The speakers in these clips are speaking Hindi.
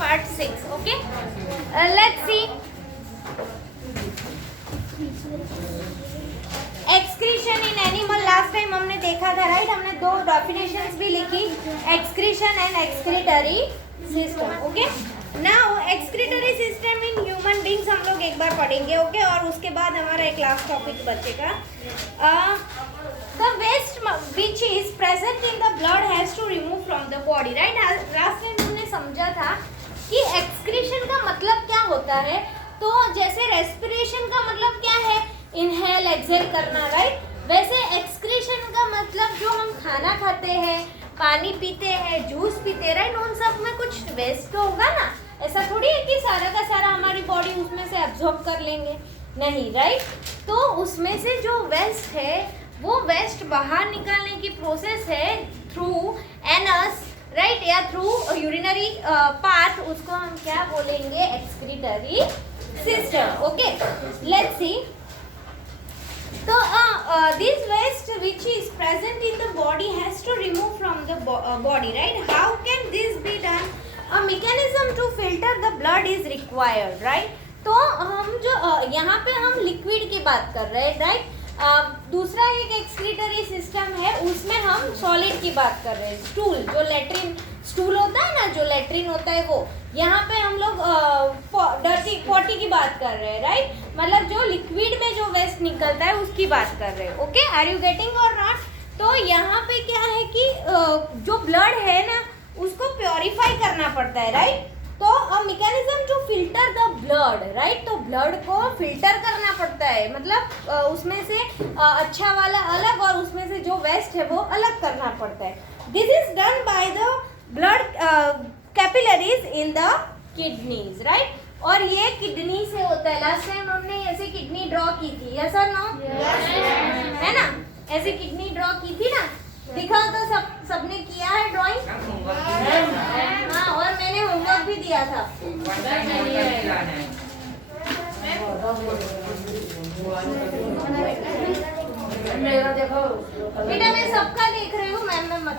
part 6. Okay, let's see. Excretion in animal last time हमने देखा था, राइट? हमने दो डेफिनेशंस भी लिखी, excretion and excretory system. Okay, now excretory system in human beings हम लोग एक बार पढ़ेंगे. ओके, और उसके बाद हमारा एक लास्ट टॉपिक बचेगा. The waste which is present in the blood has to remove from the body, right? Last time हमने समझा था कि एक्सक्रीशन का मतलब क्या होता है. तो जैसे रेस्पिरेशन का मतलब क्या है, इनहेल एक्सहेल करना, राइट? वैसे एक्सक्रीशन का मतलब जो हम खाना खाते हैं, पानी पीते हैं, जूस पीते हैं, राइट? उन सब में कुछ वेस्ट तो होगा ना. ऐसा थोड़ी है कि सारा का सारा हमारी बॉडी उसमें से एब्जॉर्ब कर लेंगे, नहीं, राइट? तो उसमें से जो वेस्ट है वो वेस्ट बाहर निकालने की प्रोसेस है थ्रू एनस, राइट? या थ्रू यूरिनरी पाथ. उसको हम क्या बोलेंगे? Excretory system. Okay, let's see. So this waste which is present in the body has to remove from the body, right? How can this be done? A mechanism to filter the blood is required, right? तो हम जो यहाँ पे हम लिक्विड की बात कर रहे हैं, राइट? दूसरा एक एक्सक्रीटरी सिस्टम है, उसमें हम सॉलिड की बात कर रहे हैं. स्टूल, जो लेट्रिन स्टूल होता है ना, जो लेट्रिन होता है वो. यहाँ पे हम लोग डर्टी पॉटी की बात कर रहे हैं, राइट? मतलब जो लिक्विड में जो वेस्ट निकलता है उसकी बात कर रहे हैं. ओके, आर यू गेटिंग और नॉट? तो यहाँ पे क्या है कि जो ब्लड है ना उसको प्योरीफाई करना पड़ता है, राइट? तो mechanism to filter the blood, right? तो ब्लड को फिल्टर करना पड़ता है, मतलब उसमें से अच्छा वाला अलग और उसमें से जो वेस्ट है वो अलग करना पड़ता है. This is done by the blood capillaries in the kidneys, right? और ये किडनी से होता है. लास्ट टाइम हमने ऐसे किडनी ड्रॉ की थी, यस और नो? है ना? ऐसे किडनी ड्रॉ की थी ना, दिखाओ तो. सबने किया है ड्राइंग? हाँ, और मैंने होमवर्क भी दिया था. बेटा मैं सबका देख रही हूँ, मैम में मत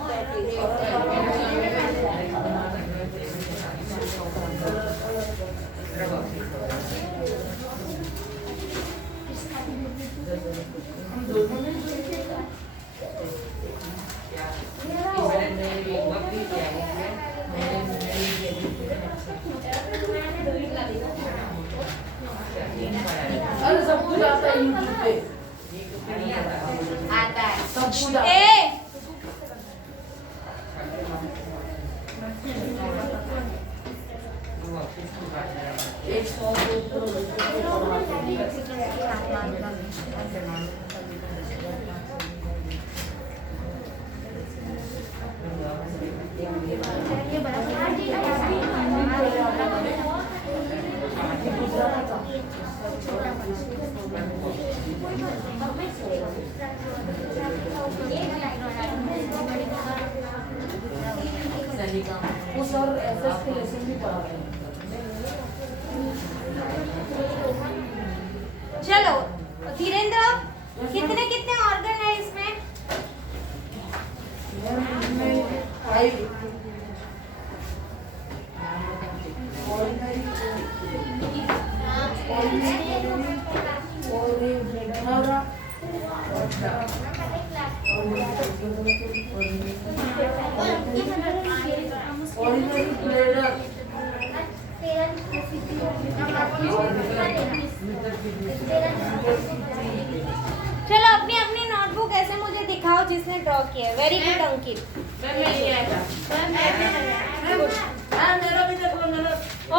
अरे सब कुछ आता है यूट्यूब पे, आता है सब कुछ आता है. एक सौ वो सर एसएस के लेसन भी पढ़ा रहे हैं. चलो धीरेन्द्र, कितने कितने ऑर्गन है इसमें? चलो अपनी अपनी नोटबुक ऐसे मुझे दिखाओ जिसने ड्रॉ किया है. Very good Ankit.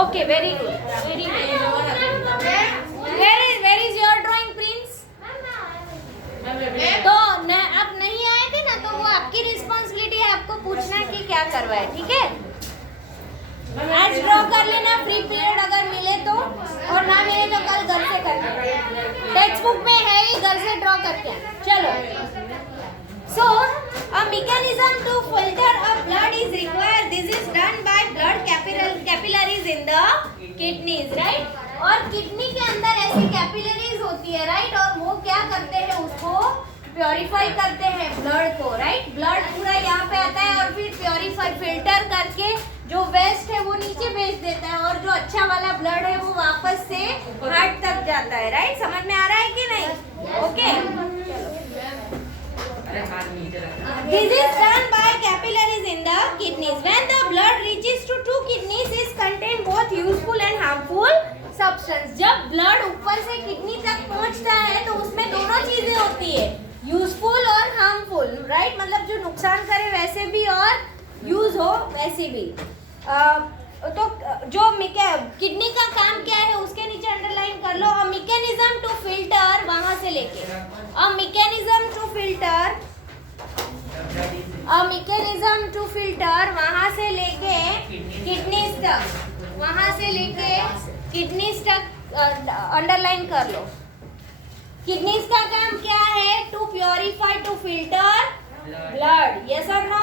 Okay, very good, very good. Where is your drawing Prince? तो अब नहीं आए थे ना, तो वो आपकी रिस्पॉन्सिबिलिटी है, आपको पूछना है कि क्या करवाए, ठीक है? आज ड्रॉ कर लेना फ्री पीरियड अगर मिले तो, और ना मिले तो कल घर से करके. टेक्स्ट बुक में है ही, घर से ड्रॉ करके. चलो, so a mechanism to filter a blood is required. This is done by blood capillaries in the kidneys, right? और किडनी के अंदर ऐसी कैपिलरीज होती है, राइट? और वो क्या करते हैं, उसको प्योरीफाई करते हैं ब्लड को, राइट? ब्लड पूरा यहाँ पे आता है और फिर प्योरीफाई फिल्टर करके जो वेस्ट है वो नीचे भेज देता है और जो अच्छा वाला ब्लड है वो वापस से हार्ट तक जाता है, राइट? समझ में आ रहा है कि नहीं? Okay, this is done by capillaries in the kidneys. When the blood reaches to two kidneys, it contain both useful and harmful substance. जब ब्लड ऊपर से किडनी तक पहुंचता है तो उसमें दोनों चीजें होती है, यूजफुल और हार्मफुल, राइट? मतलब जो नुकसान करे वैसे भी और यूज हो वैसे भी। तो जो किडनी का काम क्या है उसके नीचे अंडरलाइन कर लो, अ मैकेनिज्म टू फिल्टर, वहां से लेके a mechanism to filter, a mechanism to filter, वहां से लेके किडनीज तक, वहां से लेके किडनीज तक अंडरलाइन कर लो। किडनीज का काम क्या है? To purify, to filter blood, yes और नो?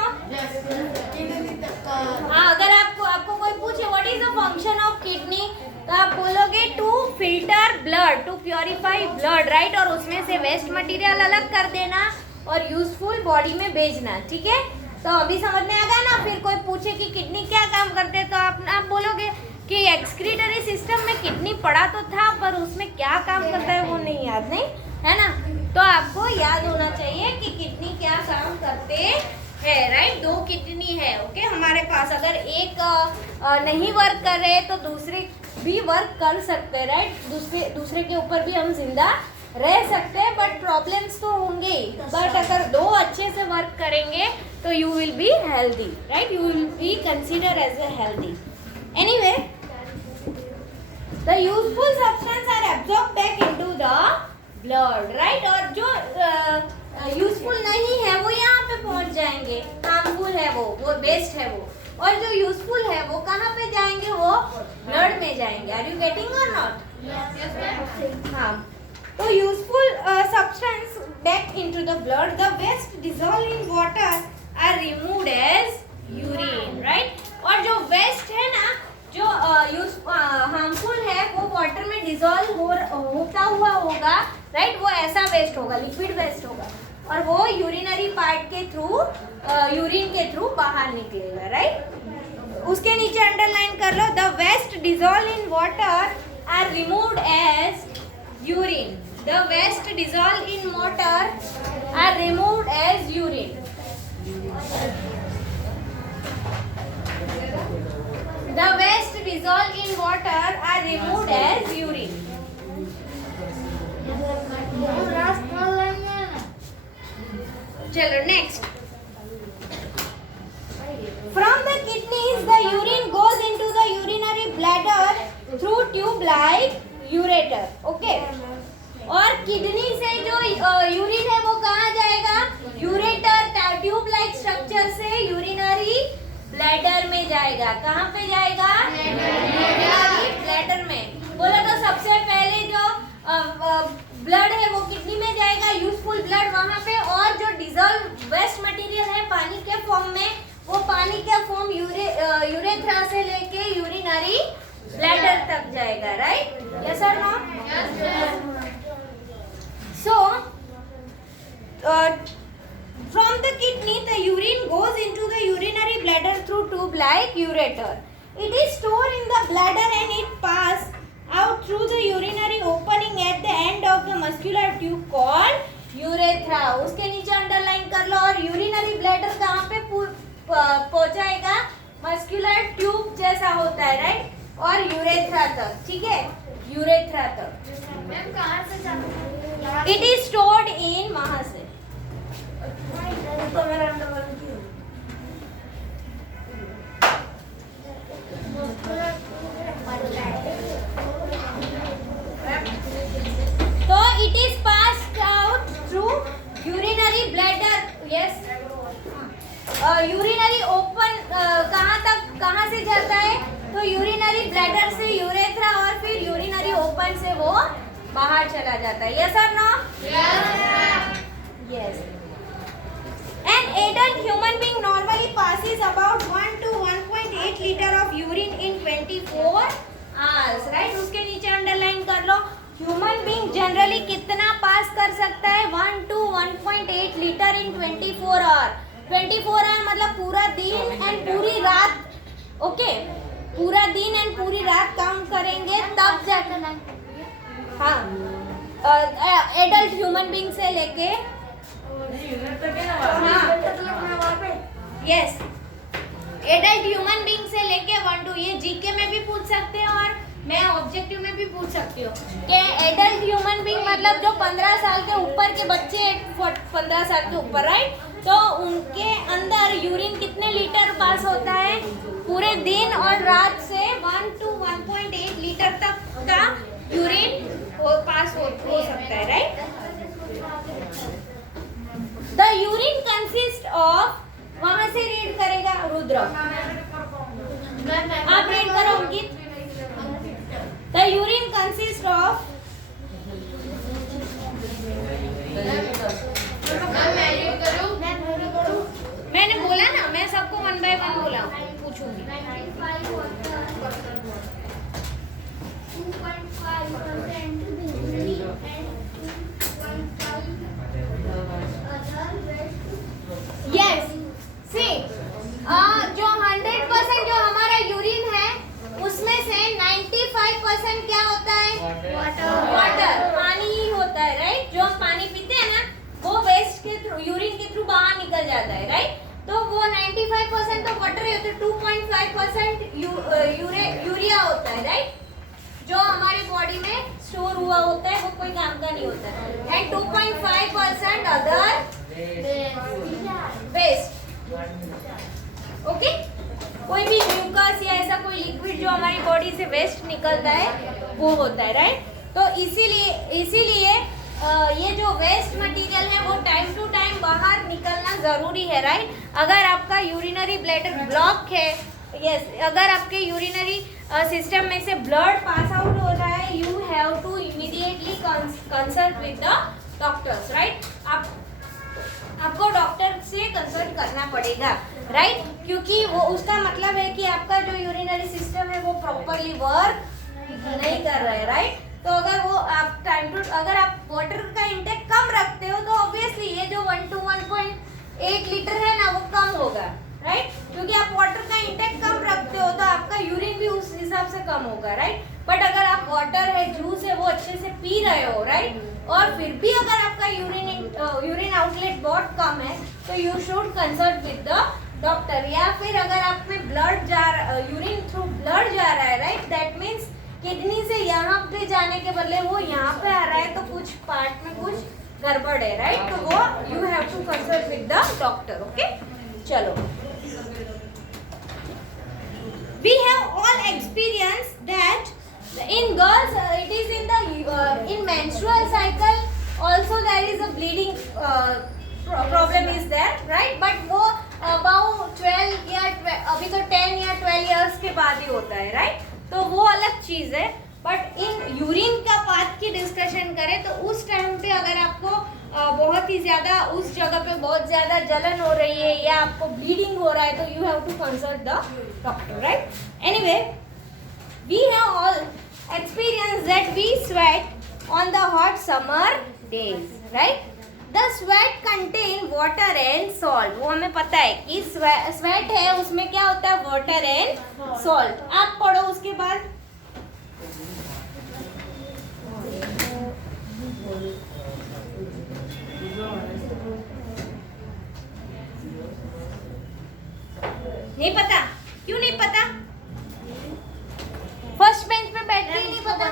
हाँ, अगर आपको कोई पूछे what is the function of kidney, तो आप बोलोगे to filter blood, to purify blood, right? और उसमें से वेस्ट मटेरियल अलग कर देना और यूजफुल बॉडी में भेजना, ठीक है? तो अभी समझ में आ गया ना? फिर कोई पूछे कि किडनी क्या काम करते हैं तो आप बोलोगे कि एक्सक्रीटरी सिस्टम में किडनी पड़ा तो था पर उसमें क्या काम करता है वो नहीं याद, नहीं है ना? तो आपको याद होना चाहिए कि किडनी क्या काम करते हैं, राइट? दो किडनी है, ओके, हमारे पास। अगर एक नहीं वर्क कर रहे तो दूसरे भी वर्क कर सकते हैं, राइट? दूसरे के ऊपर भी हम जिंदा रह सकते हैं, बट प्रॉब्लम्स तो होंगे, बट अगर दो अच्छे से वर्क करेंगे तो you will be healthy, right? You will be consider as a healthy. Anyway, the useful substance are absorb back into the blood, right? और जो यूजफुल नहीं है वो यहाँ पे पहुंच जाएंगे, हार्मफुल है वो वेस्ट है वो, और जो यूजफुल है वो कहाँ पे जाएंगे? वो ब्लड में जाएंगे। आर यू गेटिंग और नॉट? हाँ, तो useful substance back into the blood, the waste dissolve in water are removed as urine, right? और जो वेस्ट है ना, जो हार्मफुल है वो वाटर में डिसॉल्व होता हुआ होगा, राइट? वो ऐसा वेस्ट होगा, लिक्विड वेस्ट होगा, और वो यूरिनरी पार्ट के थ्रू, यूरिन के थ्रू बाहर निकलेगा, राइट? उसके नीचे अंडरलाइन कर लो, the waste dissolve in water are removed as urine, the waste dissolve in water are removed as urine. The waste dissolved in water are removed as urine. चलो next. From the kidneys, the urine goes into the urinary bladder through tube like ureter. Okay. और किडनी से जो यूरिन है वो कहाँ जाएगा? यूरेटर, ट्यूब लाइक स्ट्रक्चर से यूरिनरी ब्लैडर में जाएगा। कहाँ पे जाएगा? ब्लैडर में। बोला तो सबसे पहले जो ब्लड है वो किडनी में जाएगा, यूजफुल ब्लड वहाँ पे, और जो डिजॉल्व वेस्ट मटेरियल है पानी के फॉर्म में, वो पानी का फॉर्म यूरेथ्रा से लेके यूरिनरी ब्लैडर तक जाएगा, राइट? यस और no? So from the kidney, the urine goes into the urinary bladder through tube like ureter. It is stored in the bladder and it pass out through the urinary opening at the end of the muscular tube called urethra. उसके नीचे अंडरलाइन कर लो। और यूरिनरी ब्लैडर कहाँ पे पहुँचाएगा? मस्कुलर ट्यूब जैसा होता है, राइट? और यूरेथ्रा तक, ठीक है? यूरेथ्रा तक। मैम कहाँ से जाता है? It is stored in, वहाँ से। तो मेरा अंडरलाइन क्यों? तो it is passed out through urinary bladder, yes? Urinary open कहाँ से जाता है? तो यूरिनरी ब्लैडर से यूरेथ्रा और फिर यूरिनरी ओपन से वो बाहर चला जाता है। यस और no? Yes. An adult human being normally passes about 1 to 1.8 liter of urine in 24 hours, right? उसके नीचे अंडरलाइन कर लो, ह्यूमन बीइंग जनरली कितना पास कर सकता है? 1 to 1.8 litre in 24 hour. 24 hour मतलब पूरा दिन एंड पूरी रात ओके पूरा दिन एंड पूरी रात काउंट करेंगे तब जाकर हाँ एडल्ट ह्यूमन बीइंग से लेके यस एडल्ट ह्यूमन बीइंग से लेके 1 to ये जीके में भी पूछ सकते हैं और मैं ऑब्जेक्टिव में भी पूछ सकती हूँ कि एडल्ट ह्यूमन बीइंग मतलब जो 15 साल के ऊपर के बच्चे 15 साल के ऊपर राइट तो उनके अंदर यूरिन कितने लीटर पास होता है पूरे दिन और रात से 1 to 1.8 लीटर तक का यूरिन पास हो सकता है right the urine consist of वहां से रीड करेगा रुद्र आप रीड करो अंकित द यूरिन कंसिस्ट ऑफ मैंने बोला ना मैं सबको 1 by 1 बोला पूछूंगी यस सी जो 100% जो हमारा यूरिन है उसमें से 95% क्या होता है वाटर पानी ही होता है राइट जो हम पानी पीते हैं ना वो वेस्ट के थ्रू यूरिन के थ्रू बाहर निकल जाता है राइट तो वो 95% तो वाटर ही होता है 2.5% यूरिया होता है राइट जो हमारे बॉडी में स्टोर हुआ होता है वो कोई काम का नहीं होता है एंड 2.5% अदर वेस्ट ओके कोई भी म्यूकस या ऐसा कोई लिक्विड जो हमारी बॉडी से वेस्ट निकलता है वो होता है राइट तो इसीलिए ये जो वेस्ट मटेरियल है वो टाइम टू टाइम बाहर निकलना ज़रूरी है राइट अगर आपका यूरिनरी ब्लैडर ब्लॉक है यस अगर आपके यूरिनरी सिस्टम में से ब्लड पास आउट हो रहा है you have to immediately consult with the doctors right आपको डॉक्टर से कंसल्ट करना पड़ेगा राइट क्योंकि वो उसका मतलब है कि आपका जो यूरिनरी सिस्टम है वो प्रॉपरली वर्क नहीं कर रहा है राइट तो अगर वो आप अगर आप वाटर का इंटेक कम रखते हो तो ऑब्वियसली ये जो 1 to 1.8 लीटर है ना वो कम होगा राइट क्योंकि आप वाटर का इंटेक कम रखते हो तो आपका यूरिन भी उस हिसाब से कम होगा राइट बट अगर आप वाटर है जूस है वो अच्छे से पी रहे हो राइट और फिर भी अगर आपका यूरिन आउटलेट बहुत कम है तो you should consult with the doctor या फिर अगर आप में यूरिन थ्रू ब्लड जा रहा है राइट दैट मीन्स किडनी से यहाँ पे जाने के बदले वो यहाँ पे आ रहा है तो कुछ पार्ट में कुछ गड़बड़ है राइट तो वो you have to consult with the doctor okay चलो we have all experienced that in girls it is in the in menstrual cycle also there is a bleeding problem is there right but वो about 12 या अभी तो 10 या 12 years के बाद ही होता है right तो वो अलग चीज़ है बट इन यूरिन का पाथ की डिस्कशन करें तो उस टाइम पे अगर आपको बहुत ही ज़्यादा उस जगह पे बहुत ज़्यादा जलन हो रही है या आपको ब्लीडिंग हो रहा है तो you have to consult the doctor right anyway we have all experience that we sweat on the hot summer days right the sweat contain water and salt वो हमें पता है कि स्वेट है उसमें क्या होता है वाटर एंड सॉल्ट आप पढ़ो उसके बाद नहीं पता क्यों नहीं पता फर्स्ट बेंच पे बैठ के नहीं पता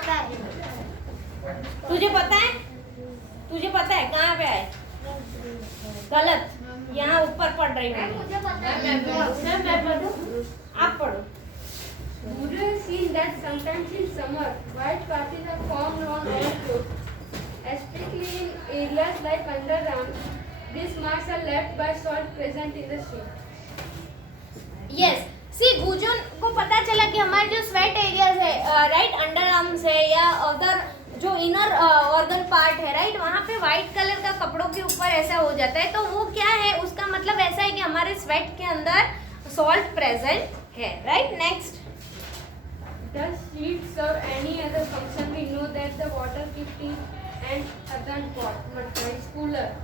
तुझे पता है कहाँ पे है गलत यहाँ ऊपर पढ़ रही हूँ आप पढ़ो Would you have seen that sometimes in summer, white patches are formed on all floors, especially in areas like underground. These marks are left by salt present in the stream. Yes see गुजन को पता चला कि हमारे जो स्वेट एरियाज है राइट अंडर आर्म्स है या अदर जो इनर ऑर्गन पार्ट है राइट वहाँ पे वाइट कलर का कपड़ों के ऊपर ऐसा हो जाता है तो वो क्या है उसका मतलब ऐसा है कि हमारे स्वेट के अंदर सॉल्ट प्रेजेंट है right next Does sheet serve any other function? We know that the water keeps it and earthen pot is cooler.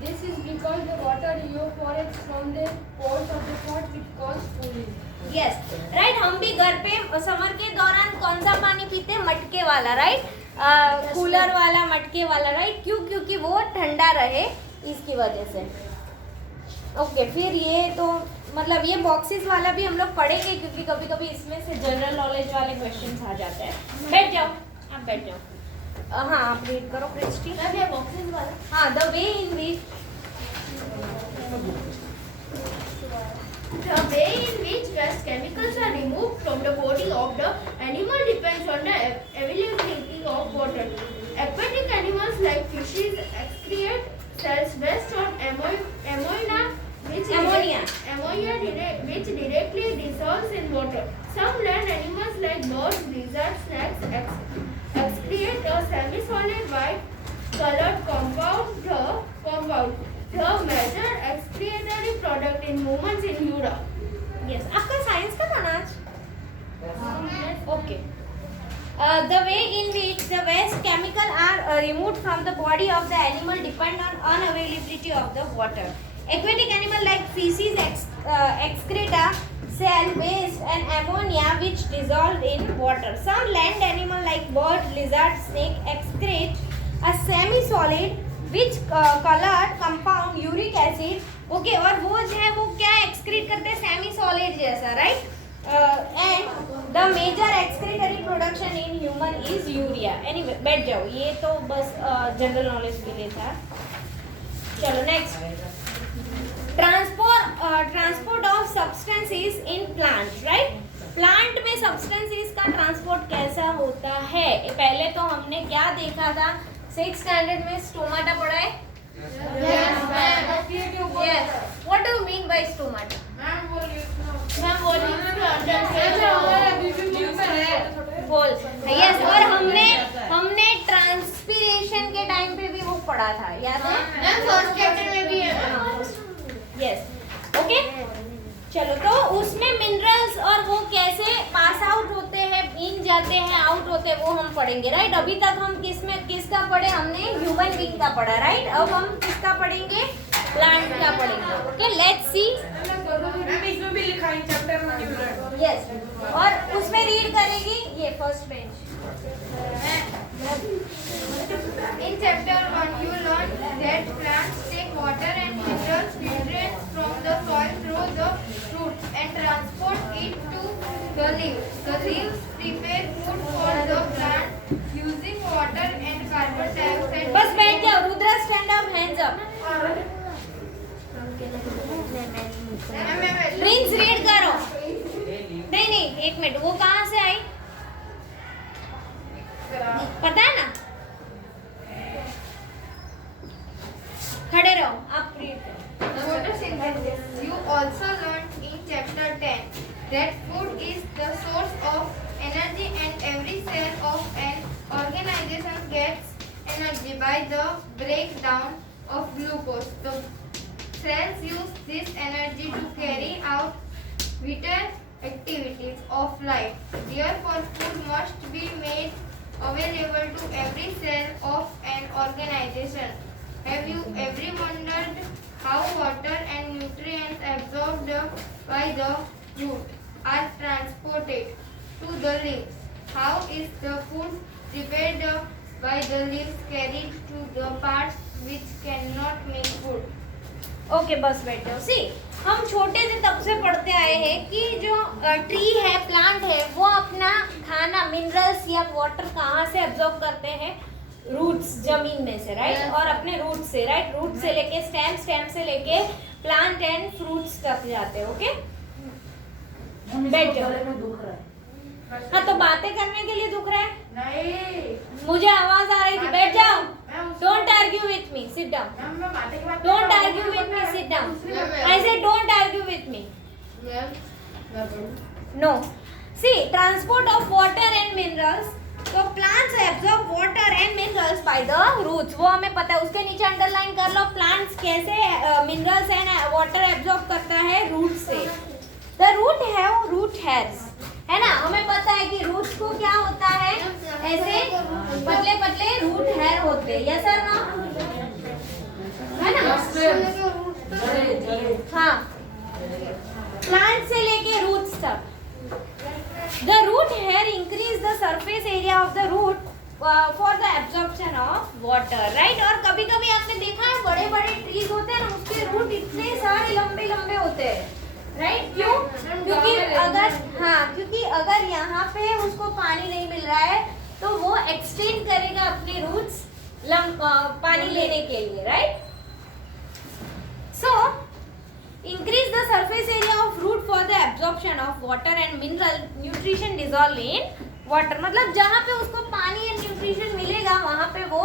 This is because the water evaporates from the pores of the pot which cause cooling. Yes right right. हम भी घर पे समर के दौरान कौन सा पानी पीते हैं? मटके वाला, राइट, कूलर वाला, मटके वाला, राइट। क्यों? क्योंकि वो ठंडा रहे इसकी वजह से। ओके, फिर ये तो मतलब ये बॉक्सेस वाला भी हम लोग पढ़ेंगे क्योंकि कभी कभी इसमें से जनरल नॉलेज वाले क्वेश्चंस आ जाते हैं। बैठ जाओ, आप बैठ जाओ। हाँ, आप रीड करो क्रिस्टी। बॉक्सेस वाला हाँ, the way in which The way in which waste chemicals are removed from the body of the animal depends on the availability of water. Aquatic animals like fishes excrete cells based on ammonia, which directly dissolves in water. Some land animals like birds, lizards, snakes excrete a semi-solid white-colored compound. The major excretory product in humans in Europe. Yes, आपका साइंस का था ना आज? Okay. The way in which the waste chemical are removed from the body of the animal depend on unavailability of the water. Aquatic animal like feces excreta cell waste and ammonia which dissolve in water. Some land animal like bird, lizard, snake excrete a semi-solid which colored compound uric acid. Okay, और वो जो है वो क्या एक्सक्रीट करते हैं? सेमी सॉलिड जैसा, right. And the major excretory production in human is urea. Anyway, बैठ जाओ, ये तो बस जनरल नॉलेज के लिए था। चलो next, transport of substances in plant, right. Plant में सब्सटेंसेस का ट्रांसपोर्ट कैसा होता है? पहले तो हमने क्या देखा था? 6th स्टैंडर्ड में स्टोमाटा पढ़ा है। Yes. What do you mean by stomata? बोल। Yes, और हमने ट्रांसपीरेशन के टाइम पे भी वो पढ़ा था, याद है? फर्स्ट चैप्टर में भी है। Yes. Okay. चलो, तो उसमें मिनरल्स और वो कैसे पास आउट होते हैं, इन जाते हैं, आउट होते हैं, वो हम पढ़ेंगे, राइट। अभी तक हम किसका पढ़े? हमने ह्यूमन बीइंग का पढ़ा, राइट। अब हम किसका पढ़ेंगे? प्लांट का पढ़ेंगे। Okay, let's see. इसमें भी लिखा है चैप्टर 1। यस, और उसमें रीड करेगी ये first bench. In chapter 1, you learn that plants take water and nutrients from the soil through the roots and transport it to the leaves. The leaves prepare food for the plant using water and carbon dioxide. बस बैठ जाओ, Rudra stand up, hands up. Prince read करो। नहीं, एक मिनट, वो कहाँ से आई? पता है ना? खड़े रहो, आप रीड करो। Photosynthesis. You also learned in chapter 10 that food is the source of energy and every cell of an organization gets energy by the breakdown of glucose. The cells use this energy to carry out vital activities of life. Therefore, food must be made available to every cell of an organization. Have you ever wondered how water and nutrients absorbed by the root are transported to the leaves? How is the food prepared by the leaves carried to the parts which cannot make food? Okay, बस बैठो। सी, हम छोटे से तब से पढ़ते आए हैं कि जो ट्री है, प्लांट है, वो अपना खाना, मिनरल्स या वाटर कहाँ से एब्जॉर्ब करते हैं? रूट्स, जमीन में से, राइट। और अपने रूट से, राइट, रूट से लेके स्टेम से लेके प्लांट एंड फ्रूट्स तक जाते हैं। ओके, बैठ जाओ। हाँ, तो बातें करने के लिए दुख रहा है? नहीं, मुझे आवाज आ रही थी। बैठ जाओ। Don't argue with me, sit down. Don't argue with me, sit down. I say don't argue with me. No, see, transport of water and minerals. तो plants absorb water and minerals by the roots, वो हमें पता है। उसके नीचे अंडरलाइन कर लो, प्लांट्स कैसे मिनरल्स एंड वाटर एब्जॉर्ब करता है? रूट से। The root have root hairs, है ना। हमें पता है कि रूट्स को क्या होता है? ऐसे पतले पतले रूट हेयर होते हैं, यस सर ना, है ना। हाँ, प्लांट से लेके रूट्स तक। The root hair increase the surface area of the root for the absorption of water, right? और कभी कभी आपने देखा है बड़े बड़े ट्रीज होते हैं ना, उसके रूट इतने सारे लंबे लंबे होते हैं, राइट? क्यों? क्योंकि अगर यहाँ पे उसको पानी नहीं मिल रहा है तो वो एक्सटेंड करेगा अपने रूट्स पानी लेने के लिए, right? So increase the surface area of root for the absorption of water and mineral nutrition dissolved in water. मतलब जहाँ पे उसको पानी and nutrition मिलेगा वहाँ पे वो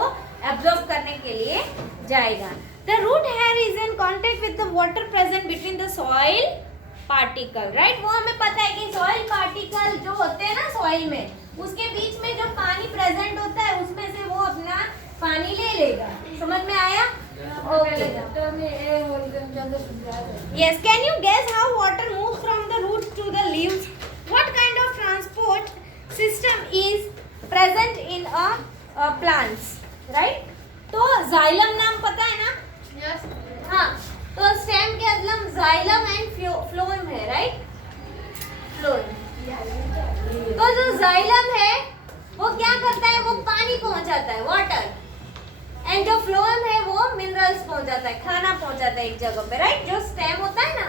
absorb करने के लिए जाएगा. The root hair is in contact with the water present between the soil particle, right? वो हमें पता है कि soil particle जो होते हैं ना soil में, उसके बीच में जो पानी present होता है उसमें से वो अपना पानी ले लेगा. समझ में आया? Okay. Yes. Can you guess how water moves from the roots to the leaves? What kind of transport system is present in a plants? Right? तो xylem नाम पता है ना? Yes. हाँ. तो stem के मतलब xylem and phloem है, right? Phloem. तो जो xylem है वो क्या करता है? वो पानी पहुंचाता है, water. एंड जो फ्लोएम है वो मिनरल्स पहुंचाता है, खाना पहुंचाता है एक जगह पे, राइट? जो स्टेम होता है ना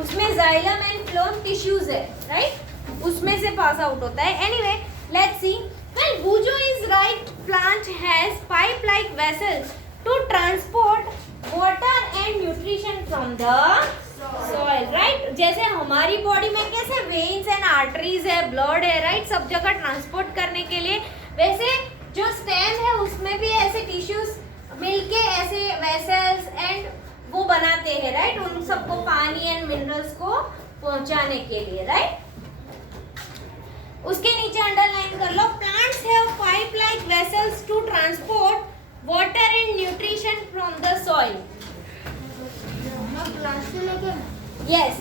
उसमें जाइलम एंड फ्लोएम टिश्यूज है, राइट? उसमें से पास आउट होता है. Anyway let's see. वेल बुजो is right plant has pipe like vessels to transport water and nutrition from the soil, right? जैसे हमारी बॉडी में कैसे वेन्स एंड आर्टरीज है, ब्लड है, राइट? सब जगह ट्रांसपोर्ट करने के लिए, वैसे जो स्टेम है उसमें भी ऐसे टिश्यूज मिलके ऐसे वेसल्स एंड वो बनाते हैं, राइट? उन सबको पानी एंड मिनरल्स को पहुंचाने के लिए, राइट? उसके नीचे अंडरलाइन कर लो. Plants have pipe like vessels to transport water and nutrition from the soil. Yes,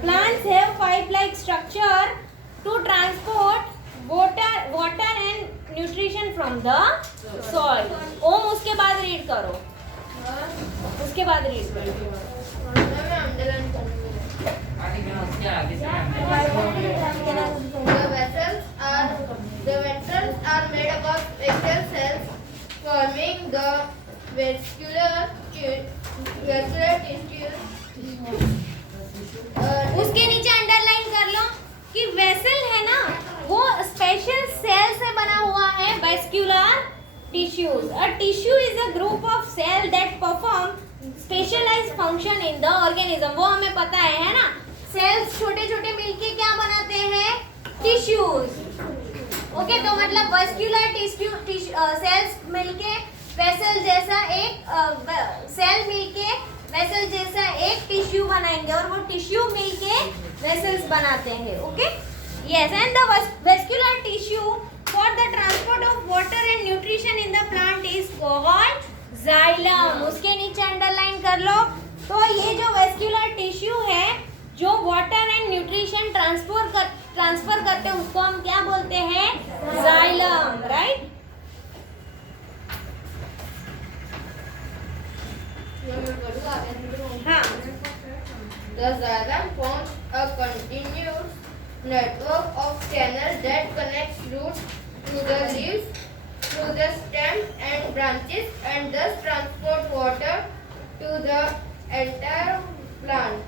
plants have pipe like structure to transport water and nutrition from the soil. ओम उसके बाद रीड करो. उसके बाद रीड करो. The vessels are made up of vascular cells forming the vascular tissue. उसके नीचे अंडरलाइन कर लो कि वेसल है ना वो स्पेशल सेल से बना हुआ है, vascular tissues. A tissue is a group of cell that perform specialized function in the organism. वो हमें पता है ना? सेल्स छोटे छोटे मिलके क्या बनाते हैं? टिश्यूज. ओके, तो मतलब वेस्क्यूलर टिश्यू सेल्स मिलके वेसल जैसा एक सेल मिलके वेसल जैसा एक टिश्यू बनाएंगे और वो टिश्यू मिलके वेसल्स बनाते हैं. Okay, yes. And the vascular tissue for the transport of water and nutrition in the plant is called xylem. उसके नीचे अंडरलाइन कर लो. तो ये जो वेस्क्यूलर टिश्यू है जो वाटर एंड न्यूट्रिशन ट्रांसफर करते हैं उसको हम क्या बोलते हैं? Xylem, right? हाँ. The xylem forms a continuous network of channels that connects roots to the leaves, to the stems and branches, and thus transport water to the entire plant.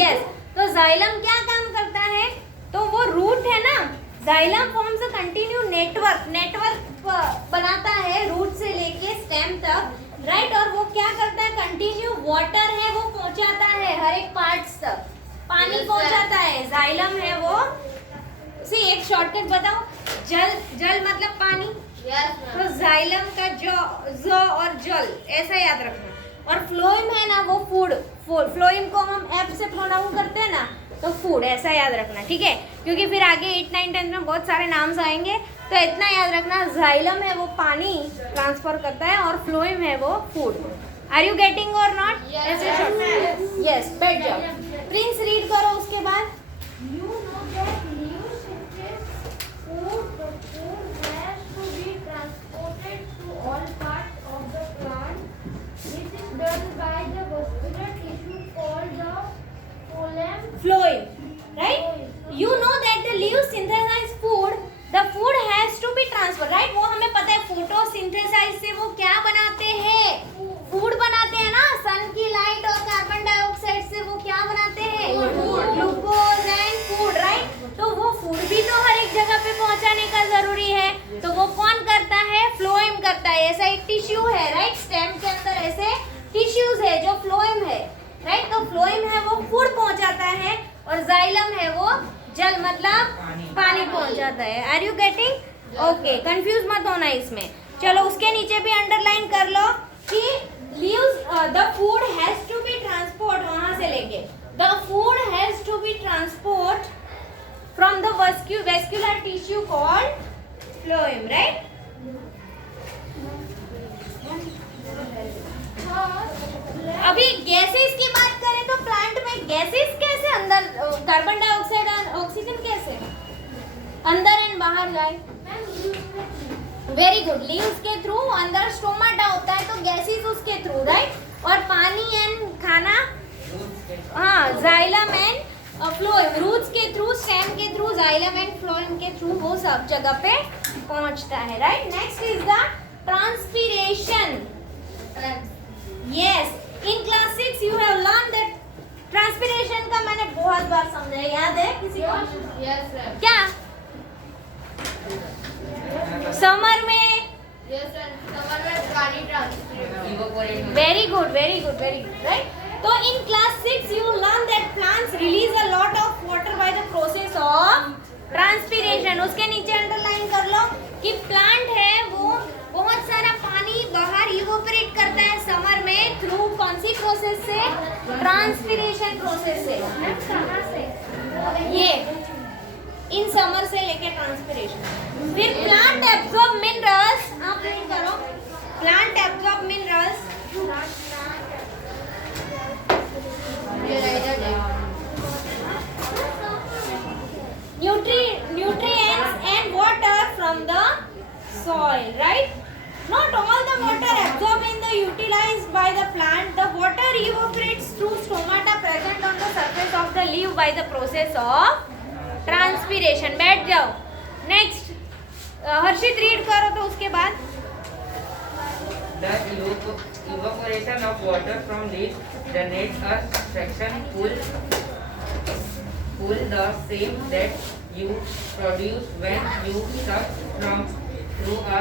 Yes. तो जाइलम क्या काम करता है? तो वो रूट है ना, xylem forms a continue network बनाता है रूट से लेके स्टेम तक, राइट? और वो क्या करता है? कंटिन्यू वाटर है वो पहुंचाता है हर एक पार्ट्स तक, पानी पहुंचाता है. जाइलम है वो. सी एक शॉर्टकट बताओ. जल मतलब पानी. तो जाइलम का ज और जल ऐसा याद रखना. और फ्लोएम है ना वो फूड. फ्लोएम को हम एफ से प्रोनाउंस करते हैं ना, तो फूड ऐसा याद रखना, ठीक है? क्योंकि फिर आगे 8, 9, 10 में बहुत सारे नाम्स आएंगे, तो इतना याद रखना. जाइलम है वो पानी ट्रांसफर करता है और फ्लोएम है वो फूड. आर यू गेटिंग और नॉट? ऐसे यस, बैठ जाओ. प्रिंस रीड करो उसके बाद. You know that leaves food has to be transported to all parts of the plant. This is done by the vascular tissue called the xylem है वो जल मतलब पानी पहुंचाता है. Are you getting? Okay, confuse मत होना इसमें. चलो उसके नीचे भी अंडरलाइन कर लो कि leaves the food has to be transport, वहां से लेके the food has to be transport from the vascular tissue called phloem, right? अभी गैसेस की बात करें तो प्लांट में गैसेस कैसे अंदर, कार्बन डाइऑक्साइड और ऑक्सीजन कैसे अंदर एंड बाहर जाए? Very good. लीव्स के थ्रू, अंदर स्टोमाटा होता है तो गैसेस उसके थ्रू, राइट? और पानी एंड खाना, हाँ, जाइलम एंड फ्लोएम, रूट्स के थ्रू, स्टेम के थ्रू, जाइलम एंड फ्लोएम के थ्रू वो सब जगह पे पहुंचता है, right? Next is the transpiration. Yes, in class 6 you have learn that transpiration का मैंने बहुत बार समझाया, याद है किसी को? Yes, sir. क्या समर में? Yes, sir. Summer में पानी transpirate. Very good, very good, very good, right? तो in class 6 you learn that plants release a lot of water by the process of transpiration. उसके नीचे अंडरलाइन कर लो कि प्लांट है वो बहुत सारा पानी बाहर इवोपरेट करता है समर में थ्रू कौन सी प्रोसेस से? ट्रांसपीरेशन प्रोसेस से. कहाँ से? ये इन समर से लेके ट्रांसपीरेशन. फिर प्लांट एब्जॉर्ब मिनरल्स, आप रीड करो. Plant absorb minerals, nutrients and water from the soil, right? Not all the water absorbed in the utilized by the plant. The water evaporates through stomata present on the surface of the leaf by the process of transpiration. बैठ जाओ. Next, हर्षित रीड करो तो उसके बाद. The evaporation of water from leaves generates a suction pull the same that you produce when you suck from through a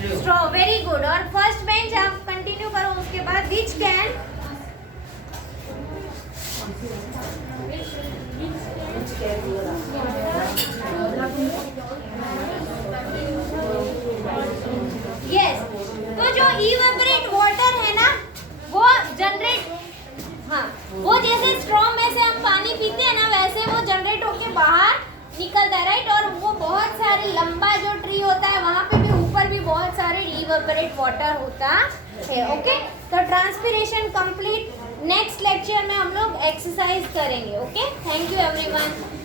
tube. Straw, very good. और फर्स्ट बेंच आप कंटिन्यू करो उसके बाद. Which can yes, तो जो इवेपोरेट वाटर है ना वो जनरेट, हाँ, वो जैसे स्ट्रॉ में से हम पानी पीते हैं ना वैसे वो जनरेट होके बाहर निकलता है, राइट? और वो बहुत सारे लंबा जो ट्री होता है वहाँ पे भी ऊपर भी बहुत सारे इवेपोरेट वाटर होता है. ओके, तो ट्रांसपीरेशन कंप्लीट. नेक्स्ट लेक्चर में हम लोग एक्सरसाइज करेंगे. Okay, thank you everyone.